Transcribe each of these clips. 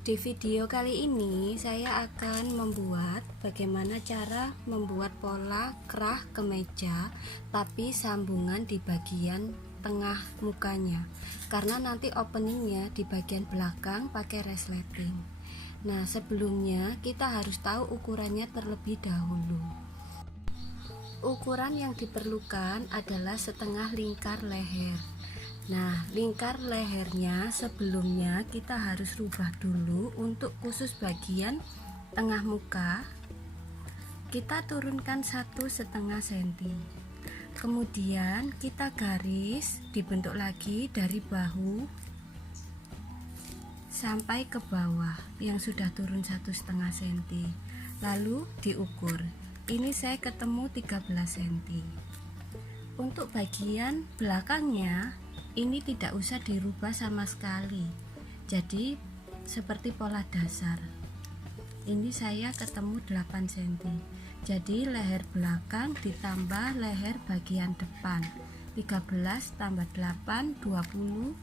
Di video kali ini saya akan membuat bagaimana cara membuat pola kerah kemeja tapi sambungan di bagian tengah mukanya, karena nanti openingnya di bagian belakang pakai resleting. Nah, sebelumnya kita harus tahu ukurannya terlebih dahulu. Ukuran yang diperlukan adalah setengah lingkar leher. Nah, lingkar lehernya sebelumnya kita harus rubah dulu. Untuk khusus bagian tengah muka kita turunkan 1,5 cm. Kemudian kita garis dibentuk lagi dari bahu sampai ke bawah yang sudah turun 1,5 cm. Lalu diukur. Ini saya ketemu 13 cm. Untuk bagian belakangnya ini tidak usah dirubah sama sekali, jadi seperti pola dasar. Ini saya ketemu 8 cm, jadi leher belakang ditambah leher bagian depan 13 tambah 8 21.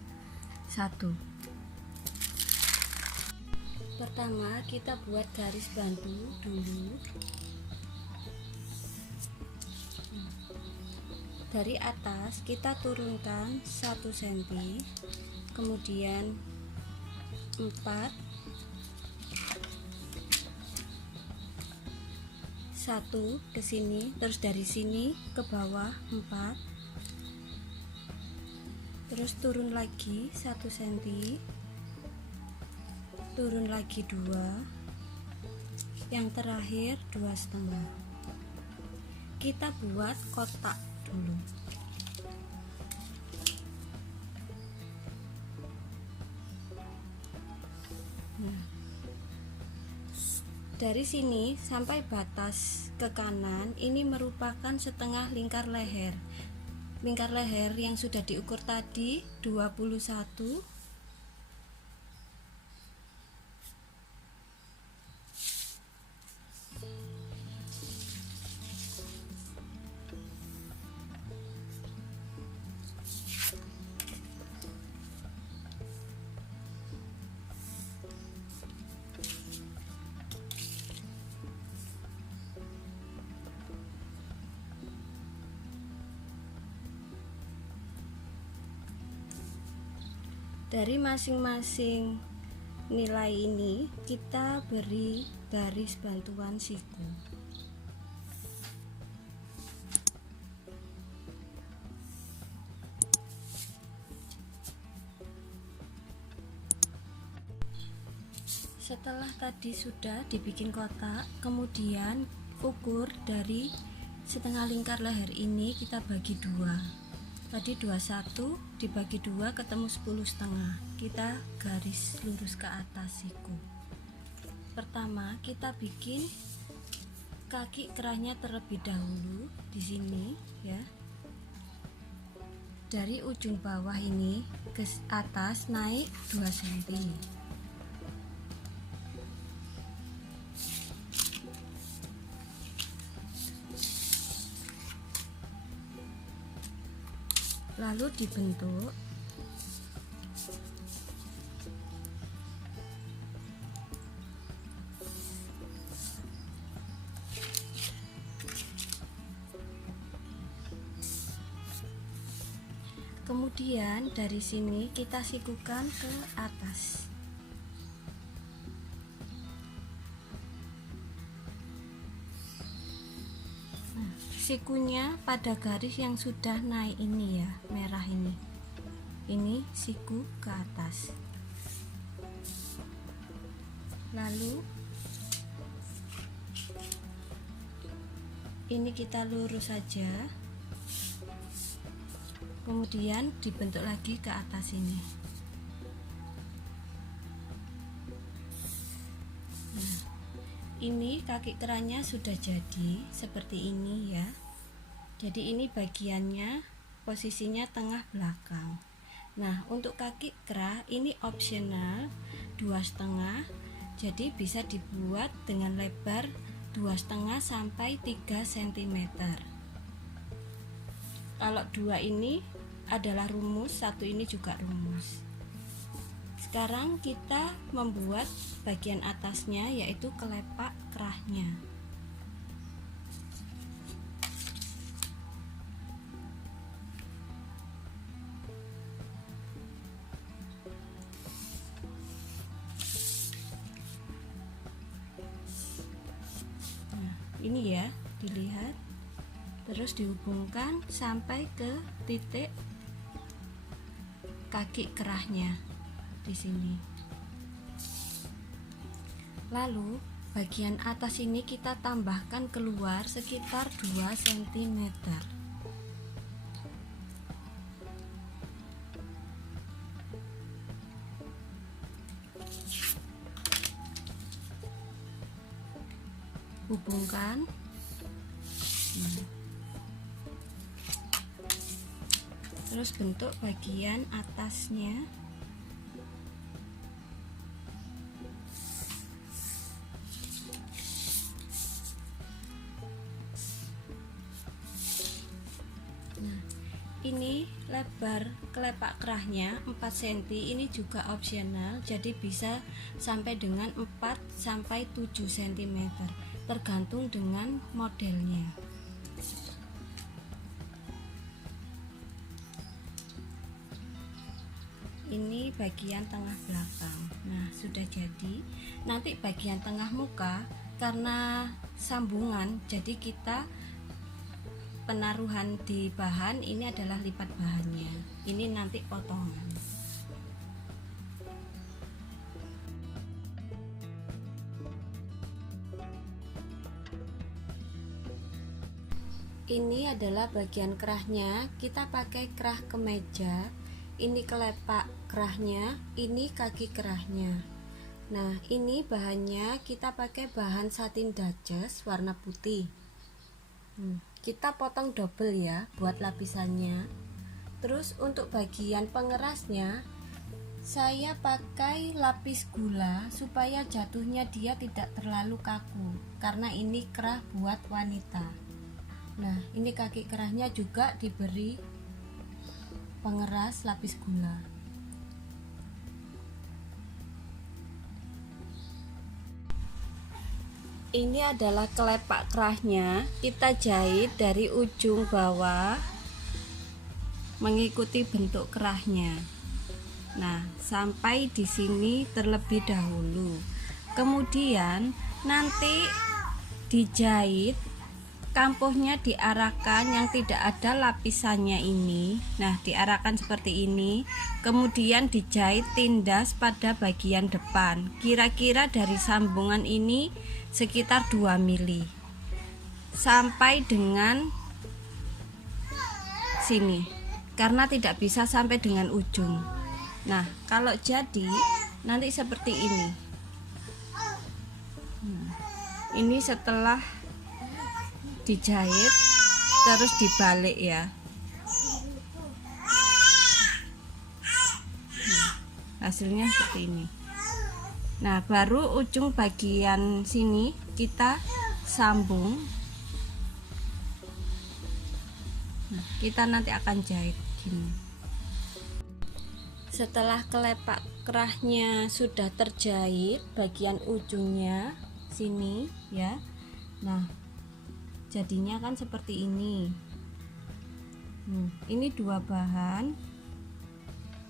Pertama kita buat garis bantu dulu. Dari atas kita turunkan 1 cm, kemudian 4, 1 ke sini, terus dari sini ke bawah 4, terus turun lagi 1 cm, turun lagi 2, yang terakhir 2,5. Kita buat kotak dulu. Nah, dari sini sampai batas ke kanan ini merupakan setengah lingkar leher. Lingkar leher yang sudah diukur tadi 21. Dari masing-masing nilai ini kita beri garis bantuan siku. Setelah tadi sudah dibikin kotak, kemudian ukur dari setengah lingkar leher ini kita bagi 2. Tadi 21 dibagi 2 ketemu 10,5. Kita garis lurus ke atas siku. Pertama kita bikin kaki kerahnya terlebih dahulu di sini ya. Dari ujung bawah ini ke atas naik 2 cm. Lalu dibentuk. Kemudian dari sini kita sikukan ke atas. Sikunya pada garis yang sudah naik ini ya, merah ini. Ini siku ke atas. Lalu ini kita lurus saja. Kemudian dibentuk lagi ke atas ini. Nah, ini kaki kerannya sudah jadi seperti ini ya. Jadi ini bagiannya posisinya tengah belakang. Nah, untuk kaki kerah ini opsional 2,5, jadi bisa dibuat dengan lebar 2,5 sampai 3 cm. Kalau 2 ini adalah rumus, 1 ini juga rumus. Sekarang kita membuat bagian atasnya, yaitu kelepak kerahnya. Nah, ini ya, dilihat. Terus dihubungkan sampai ke titik kaki kerahnya di sini. Lalu bagian atas ini kita tambahkan keluar sekitar 2 cm. Hubungkan. Terus bentuk bagian atasnya. Nah, ini lebar kelepak kerahnya 4 cm, ini juga opsional, jadi bisa sampai dengan 4 sampai 7 cm, tergantung dengan modelnya. Ini bagian tengah belakang. Nah, sudah jadi. Nanti bagian tengah muka, karena sambungan, jadi kita penaruhan di bahan ini adalah lipat bahannya. Ini nanti potongan. Ini adalah bagian kerahnya. Kita pakai kerah kemeja. Ini kelepak kerahnya, ini kaki kerahnya. Nah, ini bahannya kita pakai bahan satin Dutchess warna putih. Kita potong double ya buat lapisannya. Terus untuk bagian pengerasnya, saya pakai lapis gula supaya jatuhnya dia tidak terlalu kaku, karena ini kerah buat wanita. Nah, ini kaki kerahnya juga diberi pengeras lapis gula. Ini adalah kelepak kerahnya. Kita jahit dari ujung bawah mengikuti bentuk kerahnya. Nah, sampai di sini terlebih dahulu. Kemudian nanti dijahit, kampuhnya diarahkan yang tidak ada lapisannya ini. Nah, diarahkan seperti ini. Kemudian dijahit tindas pada bagian depan. Kira-kira dari sambungan ini sekitar 2 mili sampai dengan sini, karena tidak bisa sampai dengan ujung. Nah, kalau jadi nanti seperti ini. Ini setelah dijahit terus dibalik ya. Hasilnya seperti ini. Nah, baru ujung bagian sini kita sambung. Nah, kita nanti akan jahit gini. Setelah kelepak kerahnya sudah terjahit bagian ujungnya sini ya. Nah, jadinya kan seperti ini. Ini 2 bahan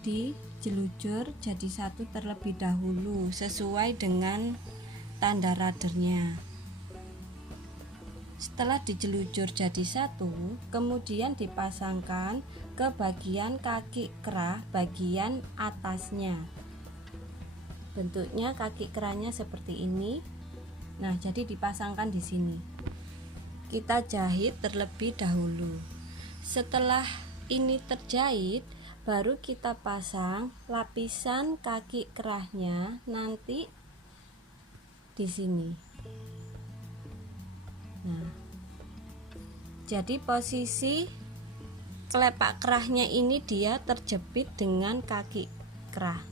dijelujur jadi satu terlebih dahulu sesuai dengan tanda radernya. Setelah dijelujur jadi satu, kemudian dipasangkan ke bagian kaki kerah bagian atasnya. Bentuknya kaki kerahnya seperti ini. Nah, jadi dipasangkan di sini. Kita jahit terlebih dahulu. Setelah ini terjahit, baru kita pasang lapisan kaki kerahnya nanti di sini. Nah, jadi posisi kelepak kerahnya ini dia terjepit dengan kaki kerah.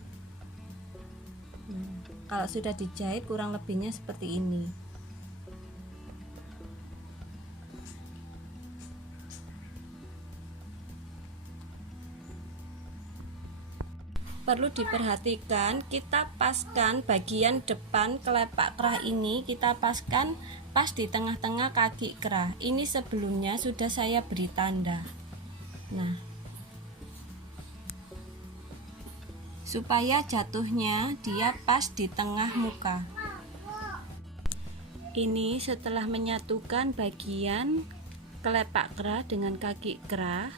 Kalau sudah dijahit kurang lebihnya seperti ini. perlu diperhatikan, kita paskan bagian depan kelepak kerah ini, kita paskan pas di tengah-tengah kaki kerah. Ini sebelumnya sudah saya beri tanda. Nah, supaya jatuhnya dia pas di tengah muka. Ini setelah menyatukan bagian kelepak kerah dengan kaki kerah,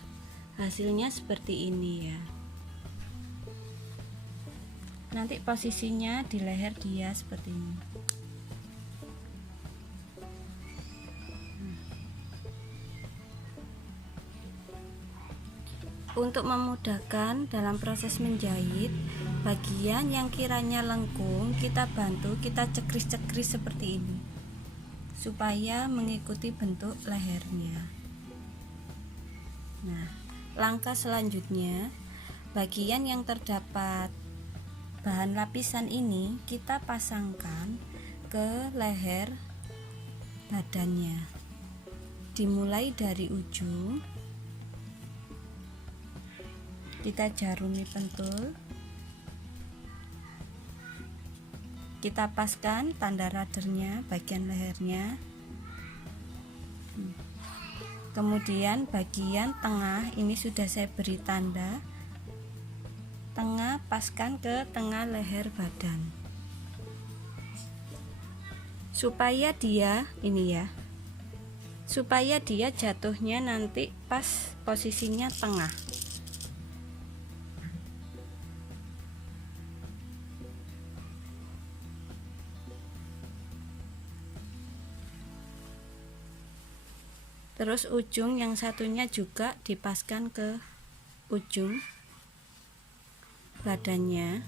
hasilnya seperti ini ya. Nanti posisinya di leher dia seperti ini. Untuk memudahkan dalam proses menjahit, bagian yang kiranya lengkung kita bantu, kita cekris-cekris seperti ini supaya mengikuti bentuk lehernya. Nah, langkah selanjutnya, bagian yang terdapat bahan lapisan ini kita pasangkan ke leher badannya, dimulai dari ujung, kita jarumi pentul, kita paskan tanda radernya bagian lehernya, kemudian bagian tengah ini sudah saya beri tanda tengah, paskan ke tengah leher badan supaya dia ini ya, supaya dia jatuhnya nanti pas posisinya tengah. Terus ujung yang satunya juga dipaskan ke ujung badannya.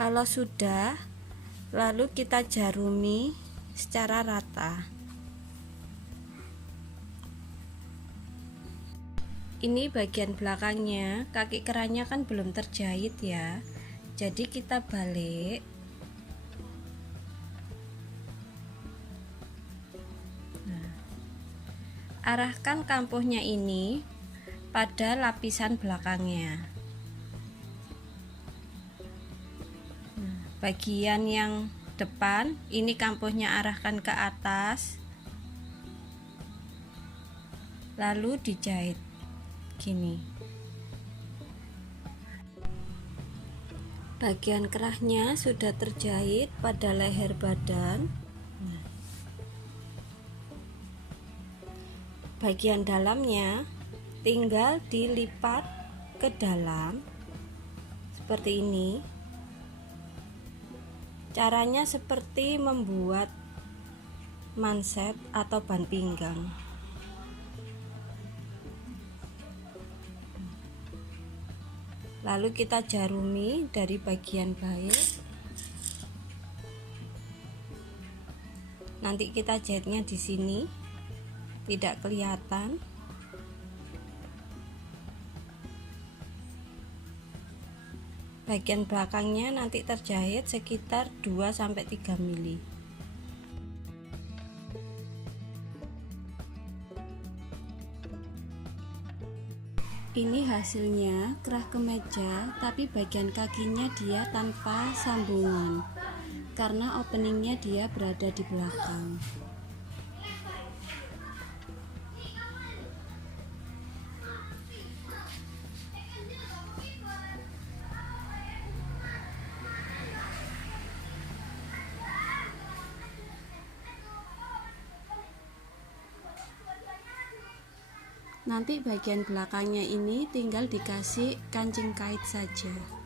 Kalau sudah, lalu kita jarumi secara rata. Ini bagian belakangnya, kaki kerahnya kan belum terjahit ya, jadi kita balik. Nah, arahkan kampuhnya ini pada lapisan belakangnya. Nah, bagian yang depan ini kampuhnya arahkan ke atas, lalu dijahit gini. Bagian kerahnya sudah terjahit pada leher badan. Bagian dalamnya tinggal dilipat ke dalam seperti ini. Caranya seperti membuat manset atau ban pinggang. Lalu kita jarumi dari bagian bawah. Nanti kita jahitnya di sini, tidak kelihatan. Bagian belakangnya nanti terjahit sekitar 2-3 mili. Ini hasilnya kerah kemeja, tapi bagian kakinya dia tanpa sambungan karena openingnya dia berada di belakang. Nanti bagian belakangnya ini tinggal dikasih kancing kait saja.